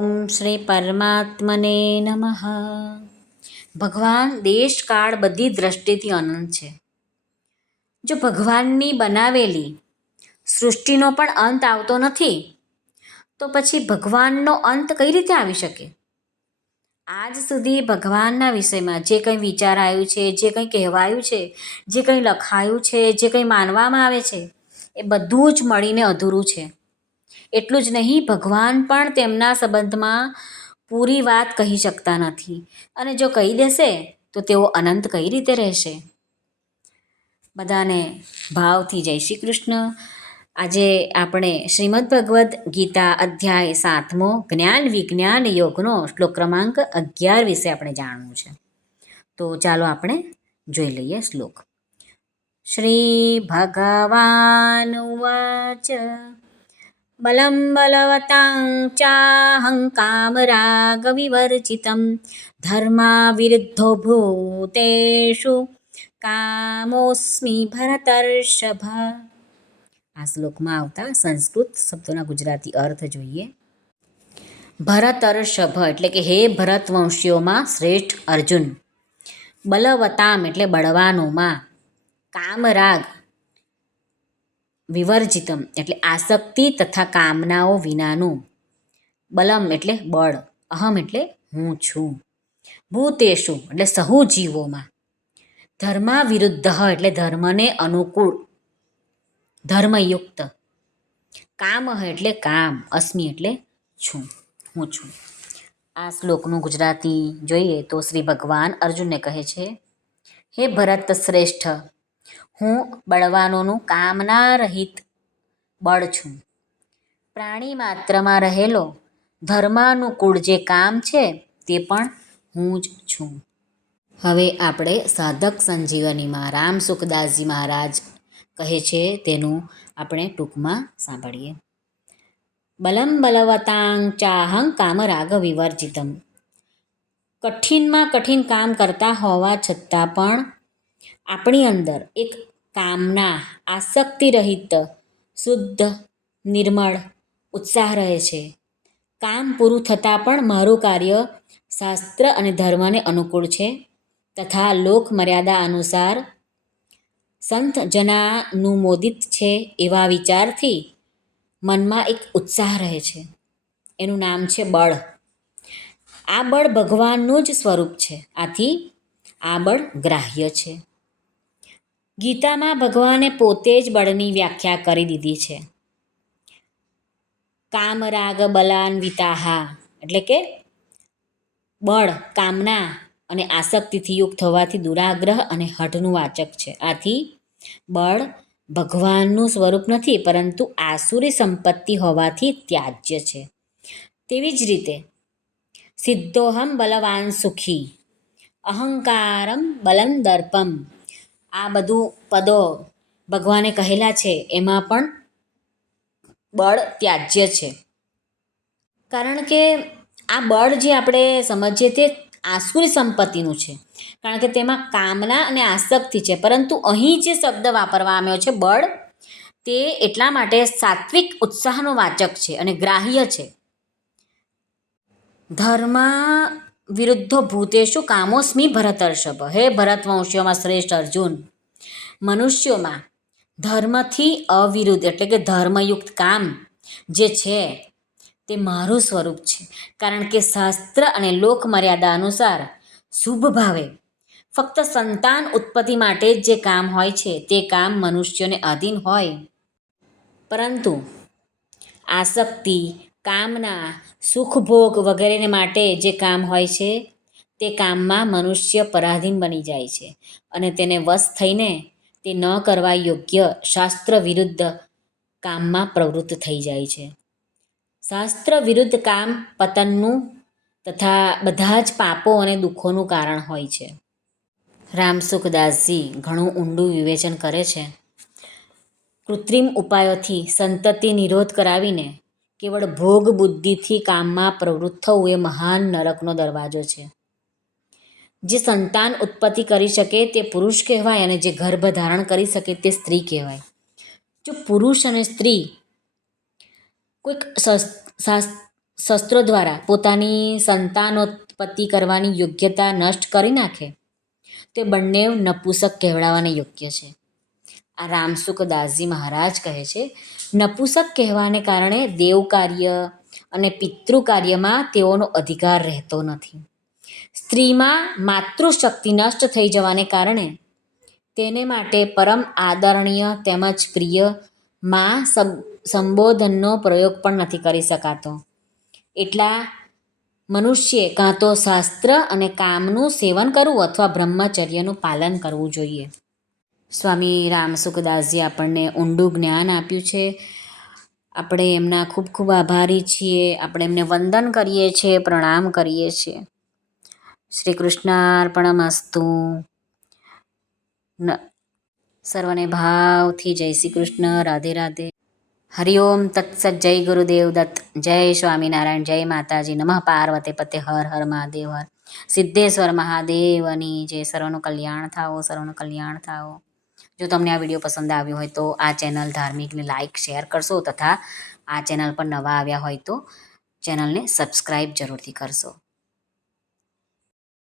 ઓમ શ્રી પરમાત્મને નમઃ ભગવાન દેશ કાળ બધી દ્રષ્ટિથી અનંત છે। જો ભગવાનની બનાવેલી સૃષ્ટિનો પણ અંત આવતો નથી, તો પછી ભગવાનનો અંત કઈ રીતે આવી શકે? આજ સુધી ભગવાનના વિષયમાં જે કંઈ વિચાર આવ્યું છે, જે કંઈ કહેવાયું છે, જે કંઈ લખાયું છે, જે કંઈ માનવામાં આવે છે, એ બધું જ મળીને અધૂરું છે। એટલું જ નહીં, ભગવાન પણ તેમના સંબંધમાં પૂરી વાત કહી શકતા નથી. અને જો કહી દેશે, તો તેઓ અનંત કઈ રીતે રહેશે? બધાને ભાવથી જય શ્રી કૃષ્ણ. આજે આપણે શ્રીમદ ભગવદ્ ગીતા અધ્યાય સાતમો જ્ઞાન વિજ્ઞાન યોગનો શ્લોક ક્રમાંક અગિયાર વિશે આપણે જાણવું છે. તો ચાલો આપણે જોઈ લઈએ શ્લોક. શ્રી ભગવાન ઉવાચ બલવતાં ચાહંકામરાગવિવર્જિतं ધર્મા વિરુદ્ધો ભૂતેષુ કામોસ્મિ ભરતર્ષભ આ શ્લોકમાં આવતા સંસ્કૃત શબ્દોના ગુજરાતી અર્થ જોઈએ ભરતર્ષભ એટલે કે હે ભરતવંશીઓમાં શ્રેષ્ઠ અર્જુન બલવતામ એટલે બળવાનોમાં કામરાગ વિવર્જિતમ, એટલે આસક્તિ તથા કામનાઓ વિનાનું. બલમ એટલે બળ, અહમ એટલે હું છું. ભૂતેશુ એટલે સહુ જીવોમાં ધર્મા વિરુદ્ધ એટલે ધર્મને અનુકૂળ, ધર્મયુક્ત. કામ એટલે કામ, અસ્મિ એટલે છું, હું છું. આ શ્લોકનું ગુજરાતી જોઈએ તો શ્રી ભગવાન અર્જુનને કહે છે, હે ભરત શ્રેષ્ઠ હું બળવાનોનું કામના રહિત બળ છું. પ્રાણી માત્રમાં રહેલો ધર્માનુકૂળ જે કામ છે તે પણ હું જ છું. હવે આપણે સાધક સંજીવનીમાં રામ સુખદાસજી મહારાજ કહે છે તેનું આપણે ટૂંકમાં સાંભળીએ. બલમ બલવતાંગ ચાહં કામ રાગ વિવર્જિતમ. કઠિનમાં કઠિન કામ કરતા હોવા છતાં પણ આપણી અંદર એક કામના આસક્તિરહિત, શુદ્ધ, નિર્મળ, ઉત્સાહ રહે છે. કામ પૂરું થતાં પણ મારું કાર્ય શાસ્ત્ર અને ધર્મને અનુકૂળ છે. તથા લોક મર્યાદા અનુસાર સંત જનાનુમોદિત છે એવા વિચારથી મનમાં એક ઉત્સાહ રહે છે. એનું નામ છે બળ. આ બળ ભગવાનનું જ સ્વરૂપ છે. આથી આ બળ ગ્રાહ્ય છે. ગીતામાં ભગવાને પોતે જ બળની વ્યાખ્યા કરી દીધી છે. કામરાગ બલાન્વિતાહા એટલે કે બળ, કામના અને આસક્તિથી યુક્ત હોવાથી દુરાગ્રહ અને હઠનું વાચક છે. આથી બળ ભગવાનનું સ્વરૂપ નથી, પરંતુ આસુરી સંપત્તિ હોવાથી ત્યાજ્ય છે. તેવી જ રીતે સિદ્ધોહમ બલવાન સુખી, અહંકારમ બલન દર્પમ આ બધું પદો ભગવાને કહેલા છે, એમાં પણ બળ ત્યાજ્ય છે. કારણ કે આ બળ જે આપણે સમજીએ તે આસુરી સંપત્તિનું છે. કારણ કે તેમાં કામના અને આસક્તિ છે, પરંતુ અહીં જે શબ્દ વાપરવામાં આવ્યો છે, બળ, તે એટલા માટે સાત્વિક ઉત્સાહનો વાચક છે અને ગ્રાહ્ય છે. ધર્મા વિરુદ્ધો ભૂતેશુ કામોસ્મી ભરતર્ષભ. હે ભરતવંશીઓમાં શ્રેષ્ઠ અર્જુન. મનુષ્યોમાં ધર્મથી અવિરુદ્ધ એટલે કે ધર્મયુક્ત કામ જે છે તે મારું સ્વરૂપ છે. કારણ કે શાસ્ત્ર અને લોકમર્યાદા અનુસાર શુભ ભાવે ફક્ત સંતાન ઉત્પત્તિ માટે જે કામ હોય છે તે કામ મનુષ્યોને અધીન હોય. પરંતુ આસક્તિ કામના સુખભોગ વગેરેને માટે જે કામ હોય છે, તે કામમાં મનુષ્ય પરાધીન બની જાય છે અને તેને વશ થઈને તે ન કરવા યોગ્ય શાસ્ત્ર વિરુદ્ધ કામમાં પ્રવૃત્ત થઈ જાય છે. શાસ્ત્ર વિરુદ્ધ કામ પતનનું તથા બધા જ પાપો અને દુઃખોનું કારણ હોય છે. રામસુખદાસજી ઘણું ઊંડું વિવેચન કરે છે. કૃત્રિમ ઉપાયોથી સંતતિ નિરોધ કરાવીને કેવળ ભોગ બુદ્ધિથી કામમાં પ્રવૃત્ત થવું એ મહાન નરકનો દરવાજો છે. જે સંતાન ઉત્પત્તિ કરી શકે તે પુરુષ કહેવાય અને જે ગર્ભ ધારણ કરી શકે તે સ્ત્રી કહેવાય. જો પુરુષ અને સ્ત્રી કોઈક શસ્ત્રો દ્વારા પોતાની સંતાનોત્પત્તિ કરવાની યોગ્યતા નષ્ટ કરી નાખે, તે બંને નપુસક કહેવડાવવાને યોગ્ય છે. આ રામસુખદાસજી મહારાજ કહે છે, નપુસક કહેવાને કારણે દેવ કાર્ય અને પિતૃ કાર્યમાં તેઓનો અધિકાર રહેતો નથી. સ્ત્રીમાં માતૃશક્તિ નષ્ટ થઈ જવાને કારણે તેને માટે પરમ આદરણીય તેમજ પ્રિયમાં સબ- સંબોધનનો પ્રયોગ પણ નથી કરી શકાતો. એટલા મનુષ્યે કાં તો શાસ્ત્ર અને કામનું સેવન કરવું અથવા બ્રહ્મચર્યનું પાલન કરવું જોઈએ. સ્વામી રામસુખદાસજી આપણને ઊંડું જ્ઞાન આપ્યું છે. આપણે એમના ખૂબ ખૂબ આભારી છીએ. આપણે એમને વંદન કરીએ છીએ, પ્રણામ કરીએ છીએ. શ્રી કૃષ્ણાર્પણમસ્તુ. સર્વને ભાવથી જય શ્રી કૃષ્ણ, રાધે રાધે. હરિઓમ તત્સત જય ગુરુદેવ દત્ત. જય સ્વામિનારાયણ, જય માતાજી. નમઃ પાર્વતે પતે હર હર મહાદેવ હર. સિદ્ધેશ્વર મહાદેવની જય. સર્વનું કલ્યાણ થાઓ, સર્વનું કલ્યાણ થાઓ. જો તમને આ વીડિયો પસંદ આવ્યો હોય તો આ ચેનલ ધાર્મિકને લાઇક, શેર કરશો તથા આ ચેનલ પર નવા આવ્યા હોય તો ચેનલને સબસ્ક્રાઈબ જરૂરથી કરશો.